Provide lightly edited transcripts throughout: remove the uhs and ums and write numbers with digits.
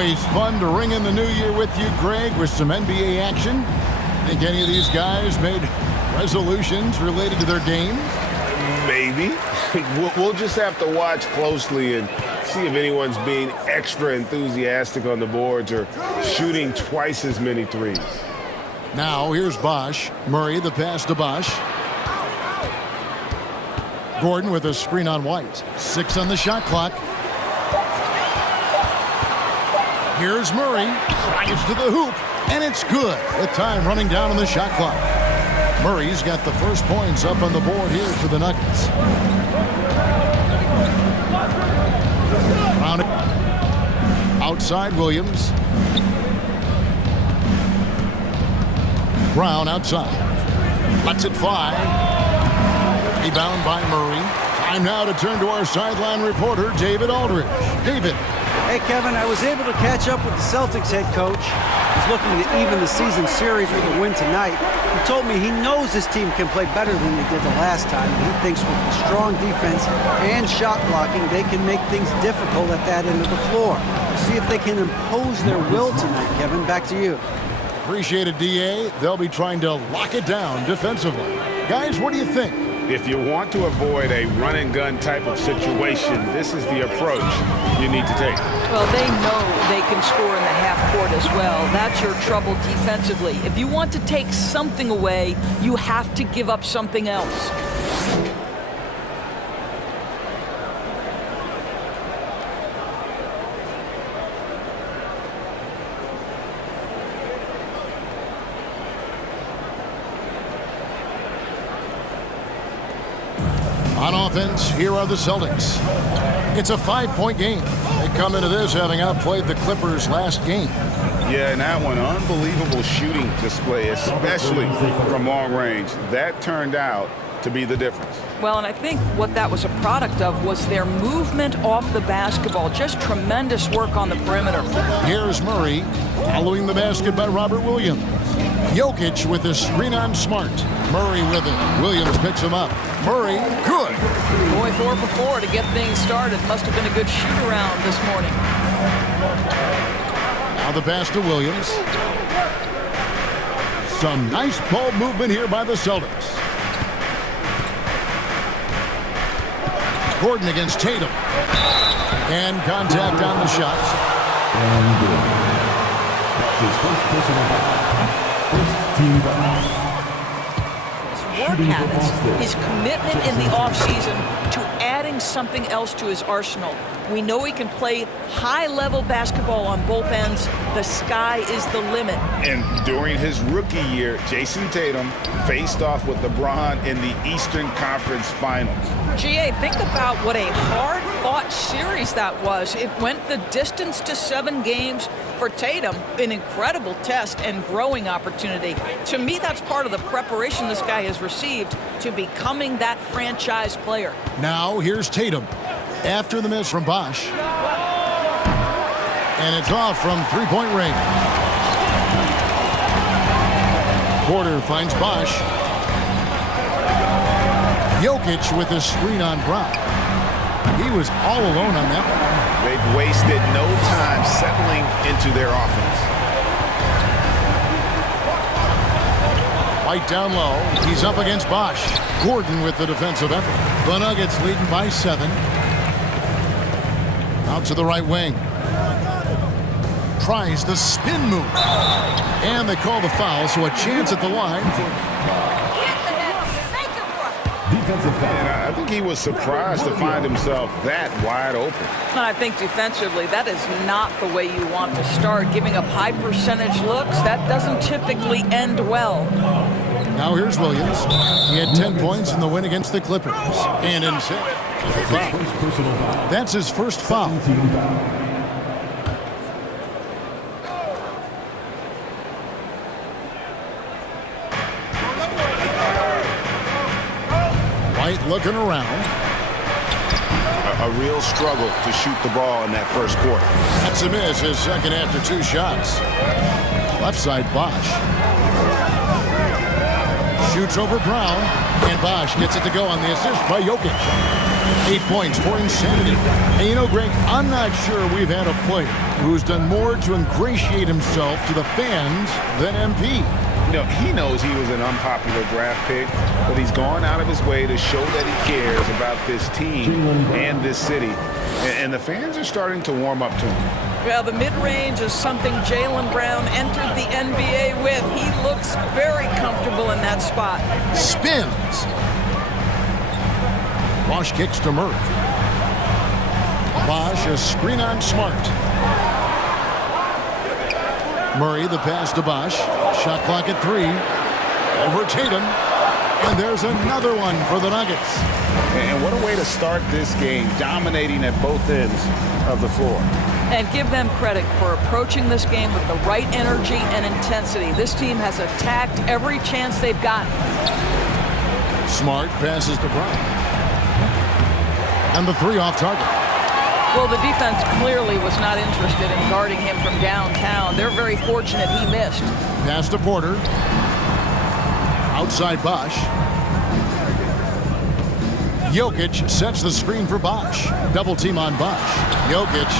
Always fun to ring in the new year with you, Greg, with some NBA action. Think any of these guys made resolutions related to their game? Maybe. We'll just have to watch closely and see if anyone's being extra enthusiastic on the boards or shooting twice as many threes. Now here's Bosh. Murray, the pass to Bosh. Gordon with a screen on White. 6 on the shot clock. Here's Murray. Drives to the hoop. And it's good. The time running down on the shot clock. Murray's got the first points up on the board here for the Nuggets. Brown outside Williams. Brown outside. Lets it fly. Rebound by Murray. Time now to turn to our sideline reporter, David Aldridge. David. Hey, Kevin, I was able to catch up with the Celtics head coach. He's looking to even the season series with a win tonight. He told me he knows his team can play better than they did the last time. And he thinks with the strong defense and shot blocking, they can make things difficult at that end of the floor. We'll see if they can impose their will tonight, Kevin. Back to you. Appreciate it, DA. They'll be trying to lock it down defensively. Guys, what do you think? If you want to avoid a run-and-gun type of situation, this is the approach you need to take. Well, they know they can score in the half court as well. That's your trouble defensively. If you want to take something away, you have to give up something else. On offense, here are the Celtics. It's a 5-point game. They come into this having outplayed the Clippers last game. Yeah, and that one, unbelievable shooting display, especially from long range. That turned out to be the difference. Well, and I think what that was a product of was their movement off the basketball. Just tremendous work on the perimeter. Here's Murray, following the basket by Robert Williams. Jokic with the screen on Smart. Murray with it. Williams picks him up. Murray, good. Boy, 4 for 4 to get things started. Must have been a good shoot-around this morning. Now the pass to Williams. Some nice ball movement here by the Celtics. Gordon against Tatum. And contact on the shot. His first personal foul. First team foul. Work habits, his commitment in the offseason to adding something else to his arsenal. We know he can play high-level basketball on both ends. The sky is the limit. And during his rookie year, Jason Tatum faced off with LeBron in the Eastern Conference Finals. GA, think about what a hard-fought series that was. It went the distance to 7 games. For Tatum, an incredible test and growing opportunity. To me, that's part of the preparation this guy has received to becoming that franchise player. Now here's Tatum after the miss from Bosh. And it's off from three-point range. Porter finds Bosh. Jokic with the screen on Brown. He was all alone on that one. They've wasted no time settling into their offense. White down low. He's up against Bosh. Gordon with the defensive effort. The Nuggets leading by 7. Out to the right wing. Tries the spin move. And they call the foul, so a chance at the line for defensive foul. And I think he was surprised to find himself that wide open. I think defensively, that is not the way you want to start. Giving up high percentage looks, that doesn't typically end well. Now here's Williams. He had 10 points in the win against the Clippers. And instead, that's his first foul. White looking around. A real struggle to shoot the ball in that first quarter. That's a miss, his second after 2 shots. Left side, Bosh. Shoots over Brown, and Bosh gets it to go on the assist by Jokic. 8 points for insanity. And you know, Greg, I'm not sure we've had a player who's done more to ingratiate himself to the fans than MP. You know, he knows he was an unpopular draft pick, but he's gone out of his way to show that he cares about this team and this city. And the fans are starting to warm up to him. Well, the mid-range is something Jaylen Brown entered the NBA with. He looks very comfortable in that spot. Spins. Bosh kicks to Murray. Bosh, a screen on Smart. Murray, the pass to Bosh. Shot clock at 3. Over Tatum. And there's another one for the Nuggets. And what a way to start this game, dominating at both ends of the floor. And give them credit for approaching this game with the right energy and intensity. This team has attacked every chance they've gotten. Smart passes to Brown. And the 3 off target. Well, the defense clearly was not interested in guarding him from downtown. They're very fortunate he missed. Pass to Porter. Outside Bosh. Jokic sets the screen for Bosh. Double team on Bosh. Jokic.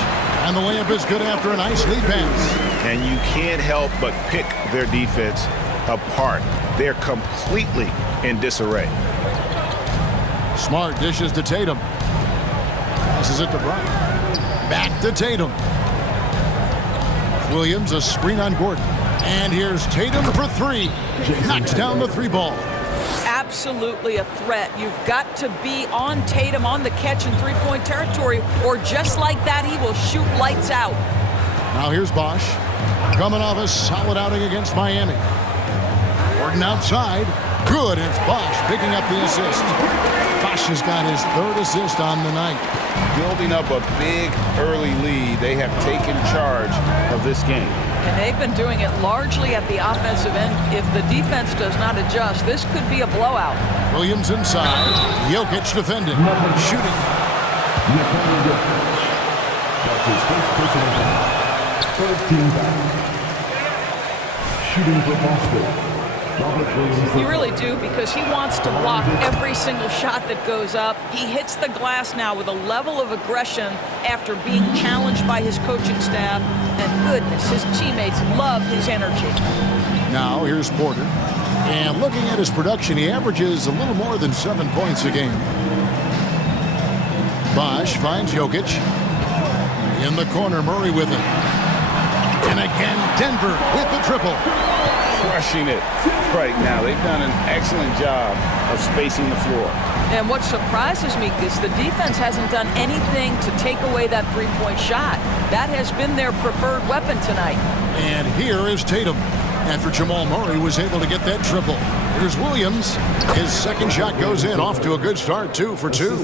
And the layup is good after a nice lead pass. And you can't help but pick their defense apart. They're completely in disarray. Smart dishes to Tatum. Passes it to Brown. Back to Tatum. Williams, a screen on Gordon. And here's Tatum for 3. Knocks down the 3 ball. Absolutely a threat. You've got to be on Tatum on the catch in three-point territory, or just like that, he will shoot lights out. Now here's Bosh. Coming off a solid outing against Miami. Gordon outside. Good. It's Bosh picking up the assist. Bosh has got his 3rd assist on the night. Building up a big early lead, they have taken charge of this game. And they've been doing it largely at the offensive end. If the defense does not adjust, this could be a blowout. Williams inside. Jokic defending. Shooting. That's his first personal foul. 3rd team foul. Shooting for Boston. You really do, because he wants to block every single shot that goes up. He hits the glass now with a level of aggression after being challenged by his coaching staff. And goodness, his teammates love his energy. Now here's Porter. And looking at his production, he averages a little more than 7 points a game. Bosh finds Jokic. In the corner, Murray with it. And again, Denver with the triple. Crushing it right now. They've done an excellent job of spacing the floor. And what surprises me is the defense hasn't done anything to take away that three-point shot. That has been their preferred weapon tonight. And here is Tatum. After Jamal Murray was able to get that triple. Here's Williams. His 2nd shot goes in. Off to a good start, 2 for 2.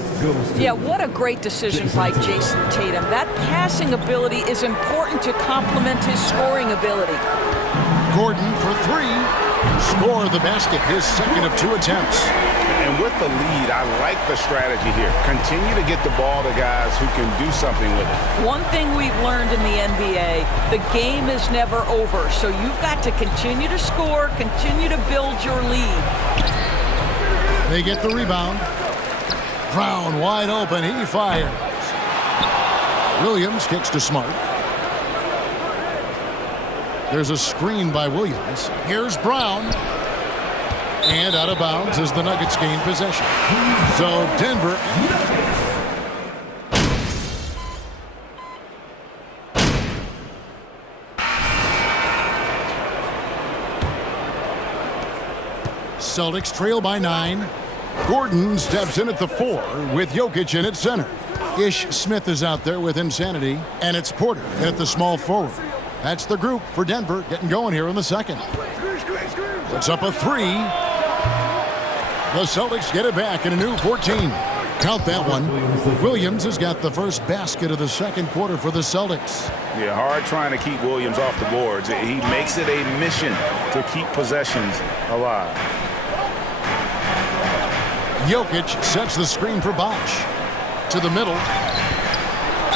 Yeah, what a great decision by Jason Tatum. That passing ability is important to complement his scoring ability. Gordon for 3. Score the basket, his 2nd of 2 attempts. And with the lead, I like the strategy here. Continue to get the ball to guys who can do something with it. One thing we've learned in the NBA, the game is never over. So you've got to continue to score, continue to build your lead. They get the rebound. Brown wide open, he fires. Williams kicks to Smart. There's a screen by Williams. Here's Brown. And out of bounds as the Nuggets gain possession. So Denver. Celtics trail by 9. Gordon steps in at the 4 with Jokic in at center. Ish Smith is out there with insanity. And it's Porter at the small forward. That's the group for Denver getting going here in the 2nd. Puts up a 3. The Celtics get it back in a new 14. Count that one. Williams has got the first basket of the 2nd quarter for the Celtics. Yeah, hard trying to keep Williams off the boards. He makes it a mission to keep possessions alive. Jokic sets the screen for Bosh. To the middle.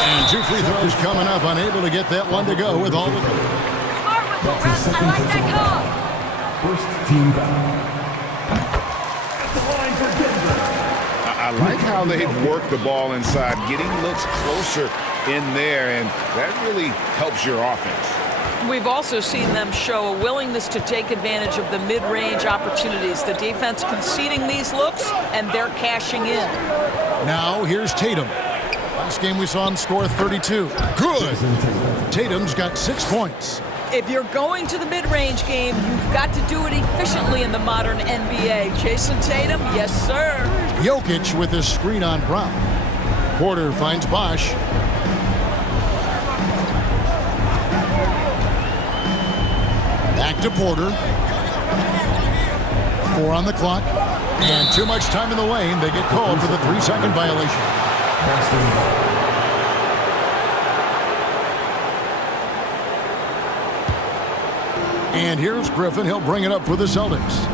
And 2 free throws coming up. Unable to get that one to go with all of them. That's his 2nd personal foul. 1st team foul. At the line for Denver. I I like how they've worked the ball inside, getting looks closer in there, and that really helps your offense. We've also seen them show a willingness to take advantage of the mid-range opportunities. The defense conceding these looks, and they're cashing in. Now here's Tatum. Last game we saw him score 32. Good. Tatum's got 6 points. If you're going to the mid-range game, you've got to do it efficiently in the modern NBA. Jason Tatum, yes, sir. Jokic with his screen on Brown. Porter finds Bosh. Back to Porter. 4 on the clock. And too much time in the lane. They get called for the 3-second violation. And here's Griffin. He'll bring it up for the Celtics.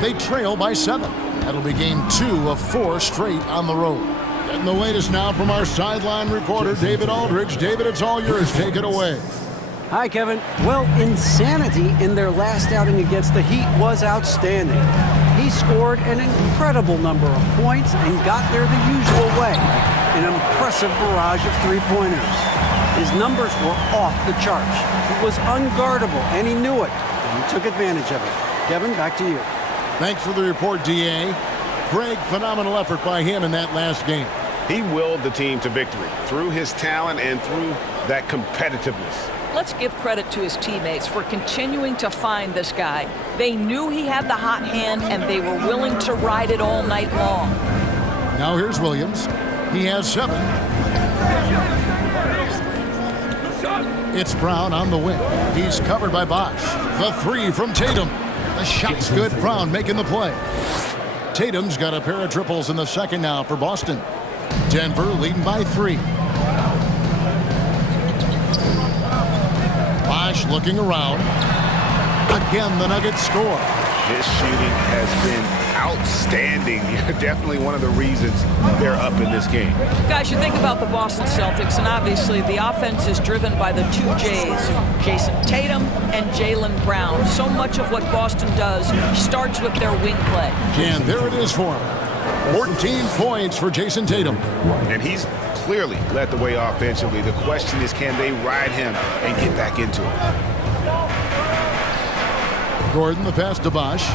They trail by 7. That'll be game 2 of 4 straight on the road. Getting the latest now from our sideline reporter, David Aldridge. David, it's all yours. Take it away. Hi, Kevin. Well, insanity in their last outing against the Heat was outstanding. He scored an incredible number of points and got there the usual way. An impressive barrage of three-pointers. His numbers were off the charts. He was unguardable, and he knew it. And he took advantage of it. Kevin, back to you. Thanks for the report, D.A. Greg, phenomenal effort by him in that last game. He willed the team to victory through his talent and through that competitiveness. Let's give credit to his teammates for continuing to find this guy. They knew he had the hot hand, and they were willing to ride it all night long. Now here's Williams. He has 7. It's Brown on the wing. He's covered by Bosh. The 3 from Tatum. The shot's good. Brown making the play. Tatum's got a pair of triples in the second now for Boston. Denver leading by 3. Bosh looking around. Again, the Nuggets score. His shooting has been outstanding. Definitely one of the reasons they're up in this game. Guys, you think about the Boston Celtics, and obviously the offense is driven by the 2 J's, Jason Tatum and Jaylen Brown. So much of what Boston does starts with their wing play. And there it is for him. 14 points for Jason Tatum. And he's clearly led the way offensively. The question is, can they ride him and get back into it? Gordon, the pass to Bosh.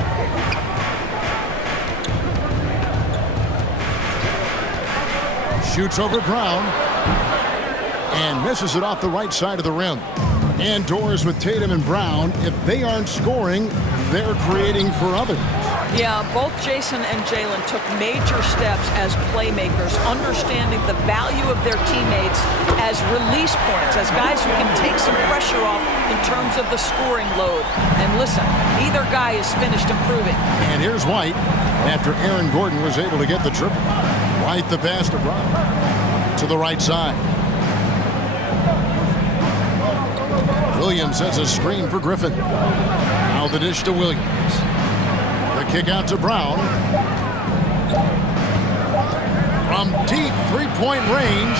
Shoots over Brown. And misses it off the right side of the rim. And doors with Tatum and Brown. If they aren't scoring, they're creating for others. Yeah, both Jason and Jaylen took major steps as playmakers, understanding the value of their teammates as release points, as guys who can take some pressure off in terms of the scoring load. And listen, either guy is finished improving. And here's White after Aaron Gordon was able to get the triple. White the pass to Brown. To the right side. Williams has a screen for Griffin. Now the dish to Williams. The kick out to Brown. From deep three-point range.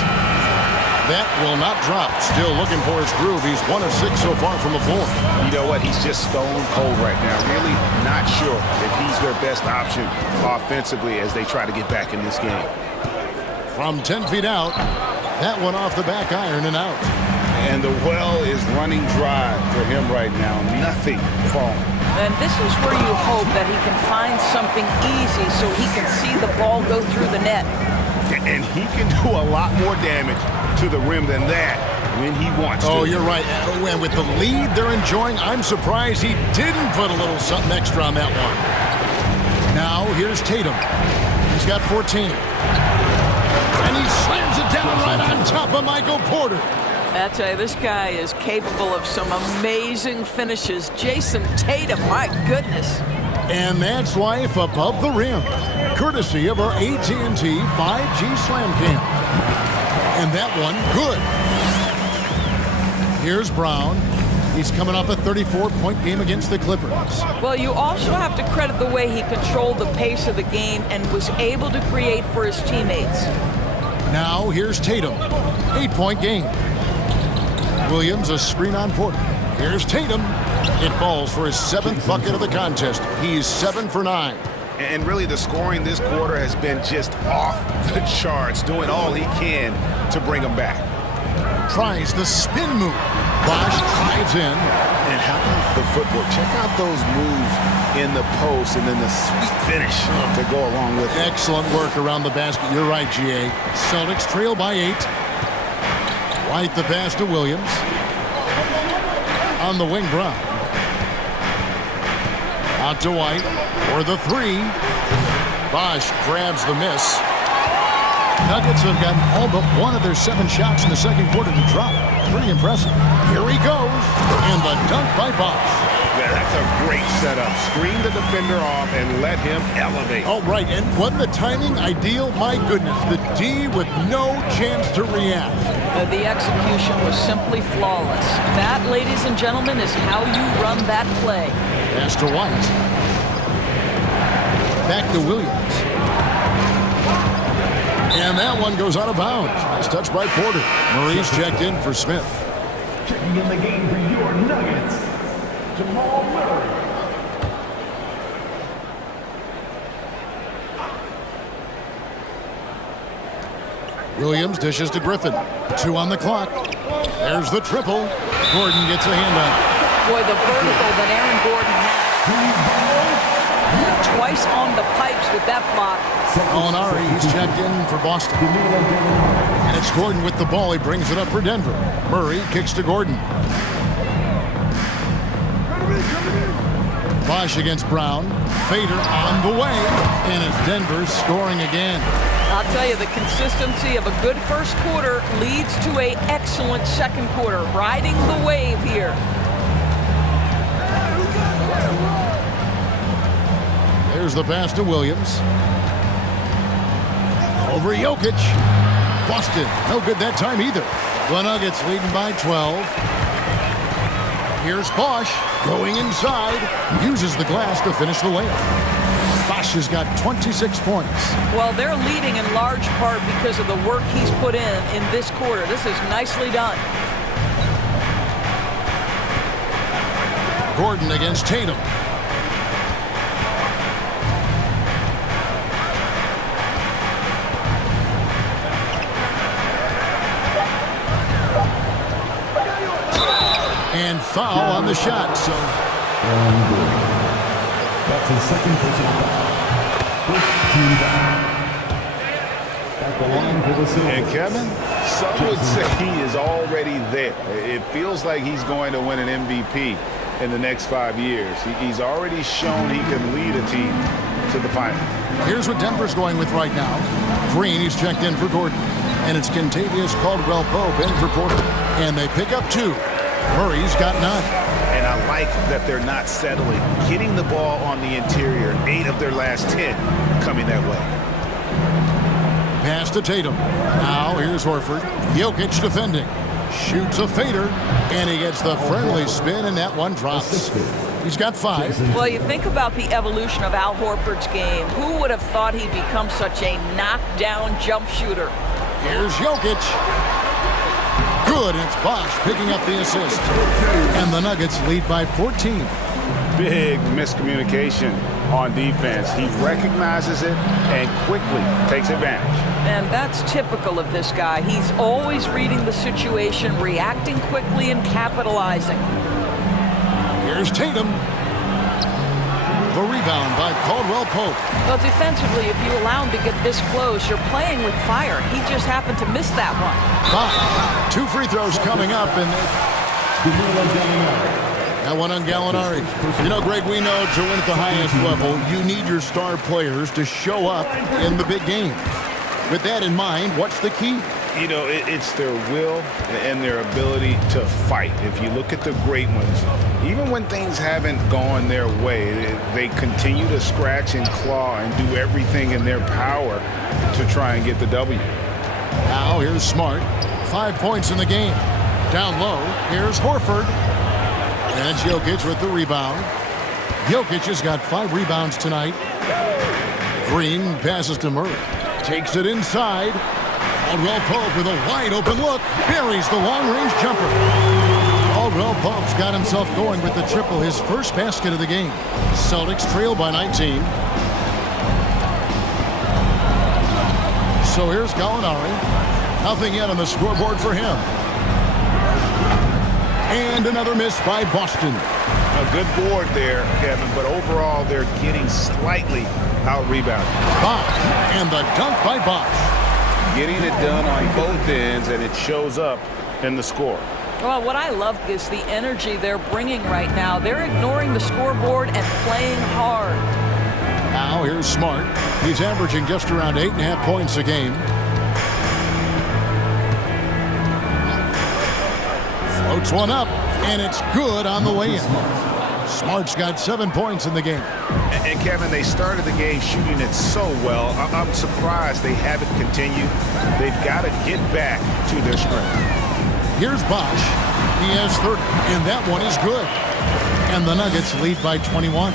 That will not drop. Still looking for his groove. He's 1 of 6 so far from the floor. You know what? He's just stone cold right now. Really not sure if he's their best option offensively as they try to get back in this game. From 10 feet out. That one off the back iron and out. And the well is running dry for him right now. Nothing falling. And this is where you hope that he can find something easy so he can see the ball go through the net. And he can do a lot more damage to the rim than that when he wants to. Oh, you're right. And with the lead they're enjoying, I'm surprised he didn't put a little something extra on that one. Now, here's Tatum. He's got 14. And he slams it down right on top of Michael Porter. I tell you, this guy is capable of some amazing finishes. Jason Tatum, my goodness. And that's life above the rim, courtesy of our AT&T 5G Slam Cam. And that one, good. Here's Brown. He's coming off a 34-point game against the Clippers. Well, you also have to credit the way he controlled the pace of the game and was able to create for his teammates. Now, here's Tatum. 8-point game. Williams, a screen on Porter. Here's Tatum. It falls for his 7th bucket of the contest. He's 7 for 9. And really, the scoring this quarter has been just off the charts, doing all he can to bring them back. Tries the spin move. Bosh drives in. And how about the footwork? Check out those moves in the post and then the sweet finish to go along with it. Excellent work around the basket. You're right, GA. Celtics trail by 8. White the pass to Williams. On the wing, Brown. Out to White for the 3. Bosh grabs the miss. Nuggets have gotten all but one of their 7 shots in the second quarter to drop. Pretty impressive. Here he goes. And the dunk by Bosh. Yeah, that's a great setup. Screen the defender off and let him elevate. Oh, right. And wasn't the timing ideal? My goodness. The D with no chance to react. The execution was simply flawless. That, ladies and gentlemen, is how you run that play. Pass to White. Back to Williams. And that one goes out of bounds. Nice touch by Porter. Murray's checked in for Smith. Checking in the game for your Nuggets, Jamal Murray. Williams dishes to Griffin. 2 on the clock. There's the triple. Gordon gets a hand on. Boy, the vertical that Aaron Gordon had. Twice on the pipes with that block. Molinari, he's checked in for Boston. And it's Gordon with the ball. He brings it up for Denver. Murray kicks to Gordon. Bosh against Brown. Fader on the way. And it's Denver scoring again. I'll tell you, the consistency of a good first quarter leads to an excellent second quarter. Riding the wave here. There's the pass to Williams. Over Jokic. Boston, no good that time either. The Nuggets leading by 12. Here's Bosh going inside. Uses the glass to finish the layup. Bosh has got 26 points. Well, they're leading in large part because of the work he's put in this quarter. This is nicely done. Gordon against Tatum. And foul on the shot. So That's his second personal foul. First team foul. At the line for the Celtics. And Kevin, some would say he is already there. It feels like he's going to win an MVP in the next 5 years. He's already shown he can lead a team to the finals. here's what Denver's going with right now. Green, he's checked in for Gordon. And it's Kentavious Caldwell-Pope in for Porter. And they pick up 2. Murray's got 9. And I like that they're not settling. Getting the ball on the interior, 8 of their last 10 coming that way. Pass to Tatum. Now here's Horford. Jokic defending. Shoots a fader. And he gets the friendly spin, and that one drops. He's got 5. Well, you think about the evolution of Al Horford's game. Who would have thought he'd become such a knockdown jump shooter? Here's Jokic. Good, and it's Bosh picking up the assist. And the Nuggets lead by 14. Big miscommunication on defense. He recognizes it and quickly takes advantage. And that's typical of this guy. He's always reading the situation, reacting quickly, and capitalizing. Here's Tatum. The rebound by Caldwell-Pope. Well, defensively, if you allow him to get this close, you're playing with fire. He just happened to miss that one. 5. 2 free throws coming up, and that one on Gallinari. You know, Greg, we know to win at the highest level, you need your star players to show up in the big game. With that in mind, what's the key? You know, it's their will and their ability to fight. If you look at the great ones, even when things haven't gone their way, they continue to scratch and claw and do everything in their power to try and get the W. Now here's Smart. 5 points in the game. Down low, here's Horford. And it's Jokic with the rebound. Jokic has got 5 rebounds tonight. Green passes to Murray. Takes it inside. Caldwell-Pope with a wide open look. Buries the long-range jumper. Caldwell-Pope's got himself going with the triple, his first basket of the game. Celtics trail by 19. So here's Gallinari. Nothing yet on the scoreboard for him. And another miss by Boston. A good board there, Kevin, but overall they're getting slightly out-rebounded. Bosh, and the dunk by Bosh. Getting it done on both ends, and it shows up in the score. Well, what I love is the energy they're bringing right now. They're ignoring the scoreboard and playing hard. Now here's Smart. He's averaging just around 8.5 points a game. Floats one up, and it's good on the way in. Smart's got 7 points in the game. And Kevin, they started the game shooting it so well. I'm surprised they haven't continued. They've got to get back to their strength. Here's Bosh. He has 30, and that one is good. And the Nuggets lead by 21.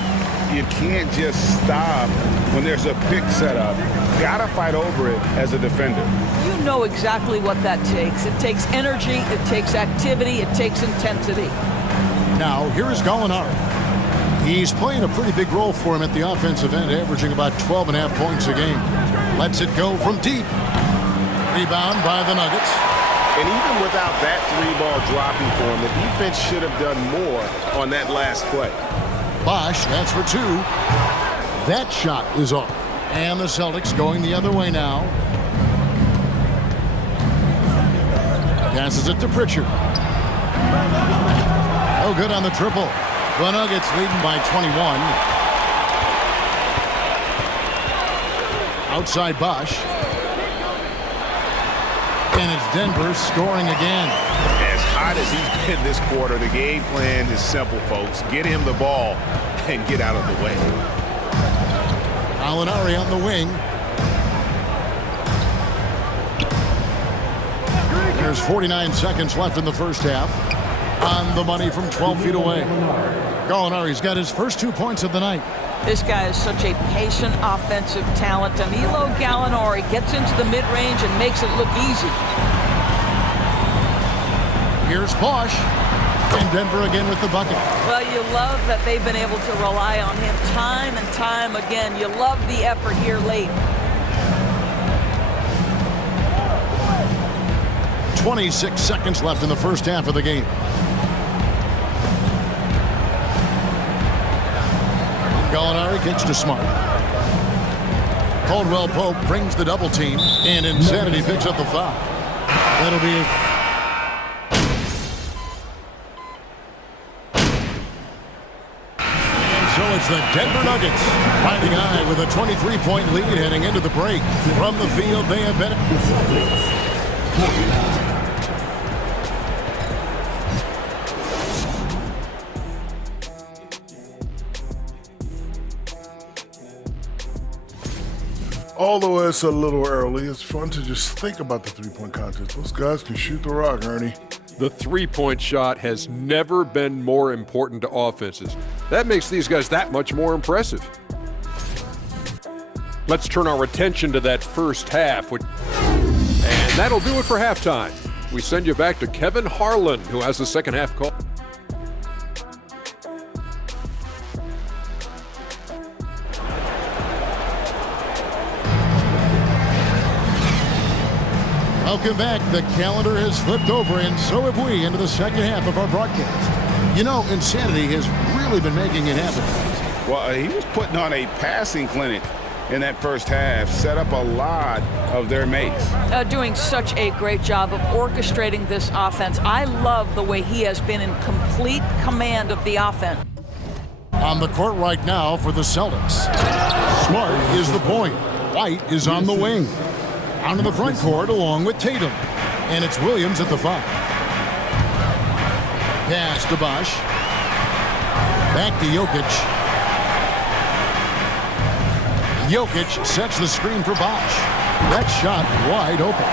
You can't just stop when there's a pick set up. Got to fight over it as a defender. You know exactly what that takes. It takes energy, it takes activity, it takes intensity. Now, here is Gallinari. He's playing a pretty big role for him at the offensive end, averaging about 12.5 points a game. Lets it go from deep. Rebound by the Nuggets. And even without that three-ball dropping for him, the defense should have done more on that last play. Bosh, that's for 2. That shot is off. And the Celtics going the other way now. Passes it to Pritchard. No good on the triple. The Nuggets leading by 21. Outside Bosh. And it's Denver scoring again. As hot as he's been this quarter, the game plan is simple, folks. Get him the ball and get out of the way. Gallinari on the wing. There's 49 seconds left in the first half. On the money from 12 feet away. Gallinari's got his first 2 points of the night. This guy is such a patient offensive talent. Danilo Gallinari gets into the mid-range and makes it look easy. Here's Bosh. And Denver again with the bucket. Well, you love that they've been able to rely on him time and time again. You love the effort here late. 26 seconds left in the first half of the game. Gallinari gets to Smart. Caldwell Pope brings the double team, and Insanity picks up the foul. That'll be it. And so it's the Denver Nuggets riding high with a 23-point lead heading into the break. From the field, they have been. Although it's a little early, it's fun to just think about the three-point contest. Those guys can shoot the rock, Ernie. The three-point shot has never been more important to offenses. That makes these guys that much more impressive. Let's turn our attention to that first half. And that'll do it for halftime. We send you back to Kevin Harlan, who has the second half call. Welcome back. The calendar has flipped over, and so have we, into the second half of our broadcast. You know, Insanity has really been making it happen. Well, he was putting on a passing clinic in that first half, set up a lot of their mates. Doing such a great job of orchestrating this offense. I love the way he has been in complete command of the offense. On the court right now for the Celtics. Smart is the point. White is on the wing. Out in the front court along with Tatum. And it's Williams at the 5. Pass to Bosh. Back to Jokic. Jokic sets the screen for Bosh. That shot wide open.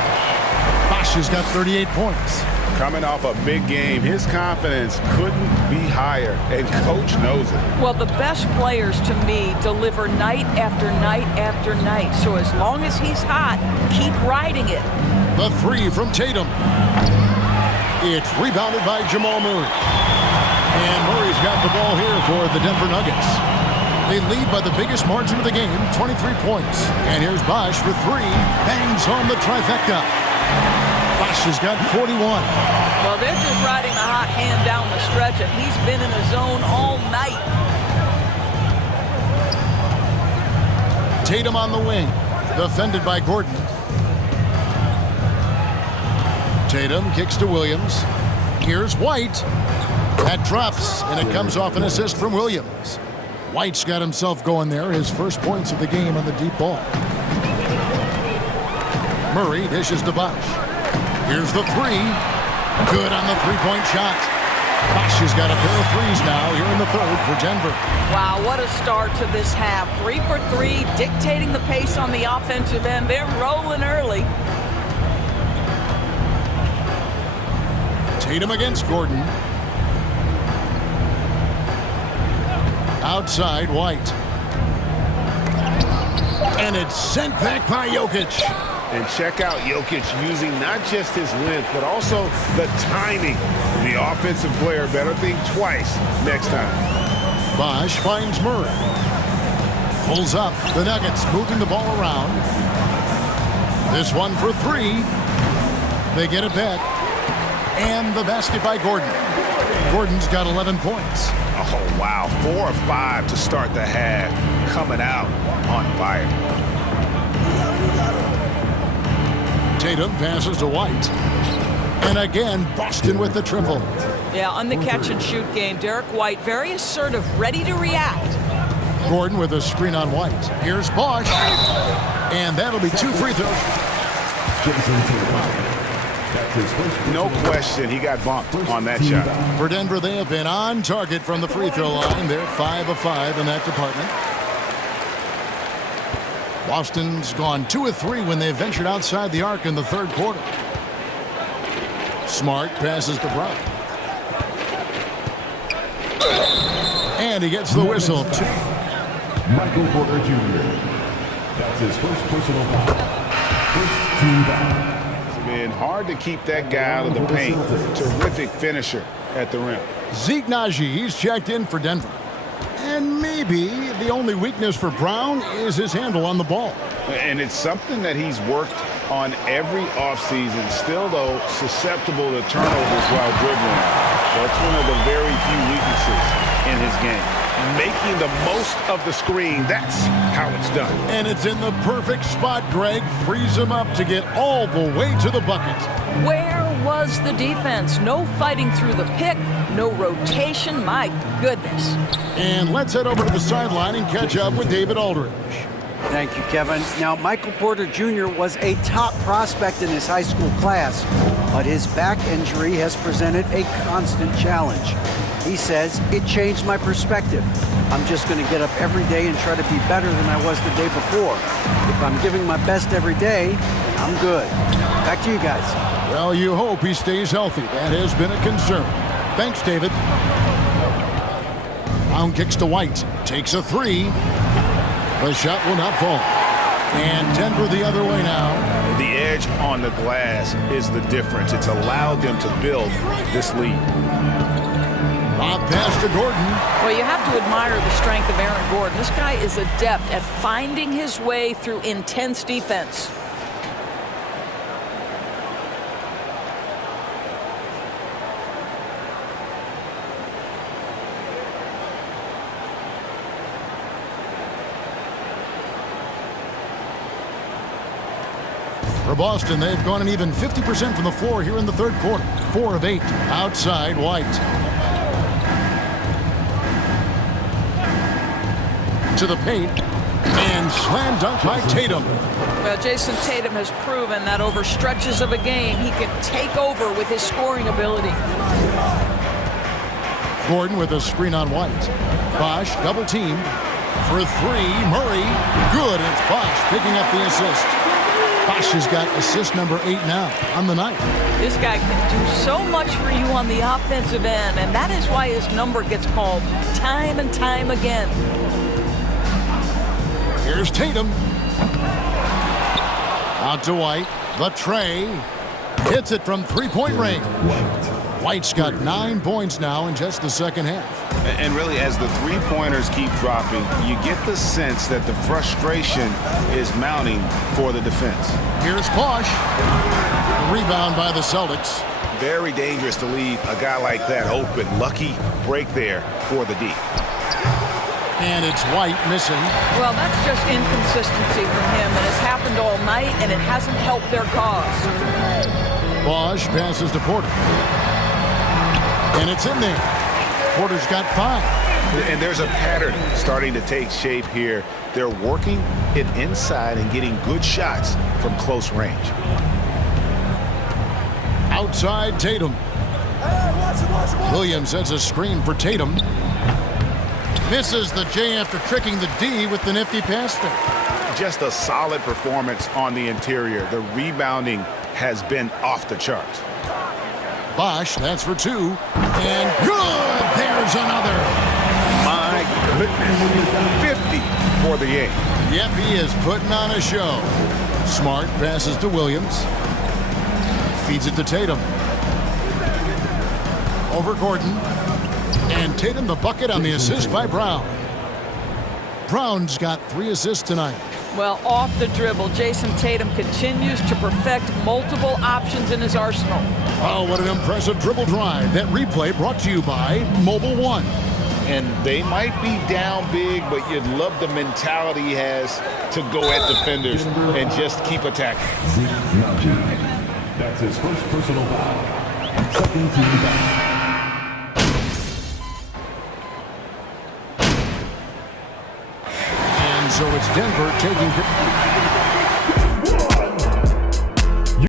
Bosh has got 38 points. Coming off a big game, his confidence couldn't be higher, and Coach knows it. Well, the best players, to me, deliver night after night after night. So as long as he's hot, keep riding it. The 3 from Tatum. It's rebounded by Jamal Murray. And Murray's got the ball here for the Denver Nuggets. They lead by the biggest margin of the game, 23 points. And here's Bosh for three. Bangs home the trifecta. Bosh has got 41. Well, they're just riding the hot hand down the stretch, and he's been in a zone all night. Tatum on the wing. Defended by Gordon. Tatum kicks to Williams. Here's White. That drops, and it comes off an assist from Williams. White's got himself going there, his first points of the game on the deep ball. Murray dishes to Bosh. Here's the three. Good on the three-point shot. Bosh has got a pair of threes now here in the third for Denver. Wow, what a start to this half. 3 for 3, dictating the pace on the offensive end. They're rolling early. Tatum against Gordon. Outside, White. And it's sent back by Jokic. And check out Jokic using not just his length, but also the timing. The offensive player better think twice next time. Bosh finds Murray. Pulls up. The Nuggets moving the ball around. This one for three. They get it back. And the basket by Gordon. Gordon's got 11 points. Oh, wow. 4 of 5 to start the half. Coming out on fire. Tatum passes to White. And again, Boston with the triple. Yeah, on the catch-and-shoot game, Derek White very assertive, ready to react. Gordon with a screen on White. Here's Bosh. And that'll be 2 free throws. No question, he got bumped on that shot. For Denver, they have been on target from the free throw line. They're 5 of 5 in that department. Boston's gone 2 of 3 when they ventured outside the arc in the third quarter. Smart passes to Brown. And he gets the whistle. Michael Porter Jr. That's his first personal foul. First team foul. It's been hard to keep that guy out of the paint. Terrific finisher at the rim. Zeke Naji, he's checked in for Denver. And maybe the only weakness for Brown is his handle on the ball. And it's something that he's worked on every offseason. Still, though, susceptible to turnovers while dribbling. That's one of the very few weaknesses in his game. Making the most of the screen, that's how it's done. And it's in the perfect spot, Greg. Frees him up to get all the way to the bucket. Where was the defense? No fighting through the pick, no rotation. My goodness. And let's head over to the sideline and catch up with David Aldridge. Thank you, Kevin. Now, Michael Porter Jr. was a top prospect in his high school class, but his back injury has presented a constant challenge. He says, it changed my perspective. I'm just going to get up every day and try to be better than I was the day before. If I'm giving my best every day, then I'm good. Back to you guys. Well, you hope he stays healthy. That has been a concern. Thanks, David. Brown kicks to White. Takes a three. The shot will not fall. And Denver the other way now. The edge on the glass is the difference. It's allowed them to build this lead. Lob pass to Gordon. Well, you have to admire the strength of Aaron Gordon. This guy is adept at finding his way through intense defense. For Boston, they've gone an even 50% from the floor here in the third quarter. 4 of 8. Outside, White. To the paint. And slam dunk by Tatum. Well, Jason Tatum has proven that over stretches of a game, he can take over with his scoring ability. Gordon with a screen on White. Bosh double teamed. For three, Murray. Good. It's Bosh picking up the assist. Bosh has got assist number 8 now on the night. This guy can do so much for you on the offensive end, and that is why his number gets called time and time again. Here's Tatum. Out to White. The tray. Hits it from three-point range. White's got 9 points now in just the second half. And really, as the three-pointers keep dropping, you get the sense that the frustration is mounting for the defense. Here's Bosh. The rebound by the Celtics. Very dangerous to leave a guy like that open. Lucky break there for the D. And it's White missing. Well, that's just inconsistency from him, and it's happened all night, and it hasn't helped their cause. Bosh passes to Porter. And it's in there. Porter's got 5. And there's a pattern starting to take shape here. They're working it inside and getting good shots from close range. Outside Tatum. Williams has a screen for Tatum. Misses the J after tricking the D with the nifty pass fake. Just a solid performance on the interior. The rebounding has been off the charts. Bosh, that's for 2. And good! There's another. My goodness. 50 for the game. Yep, he is putting on a show. Smart passes to Williams. Feeds it to Tatum. Over Gordon. And Tatum the bucket on the assist by Brown. Brown's got 3 assists tonight. Well, off the dribble, Jason Tatum continues to perfect multiple options in his arsenal. Oh, what an impressive dribble drive. That replay brought to you by Mobile One. And they might be down big, but you'd love the mentality he has to go at defenders and just keep attacking. That's his first personal foul. Second team foul. So it's Denver taking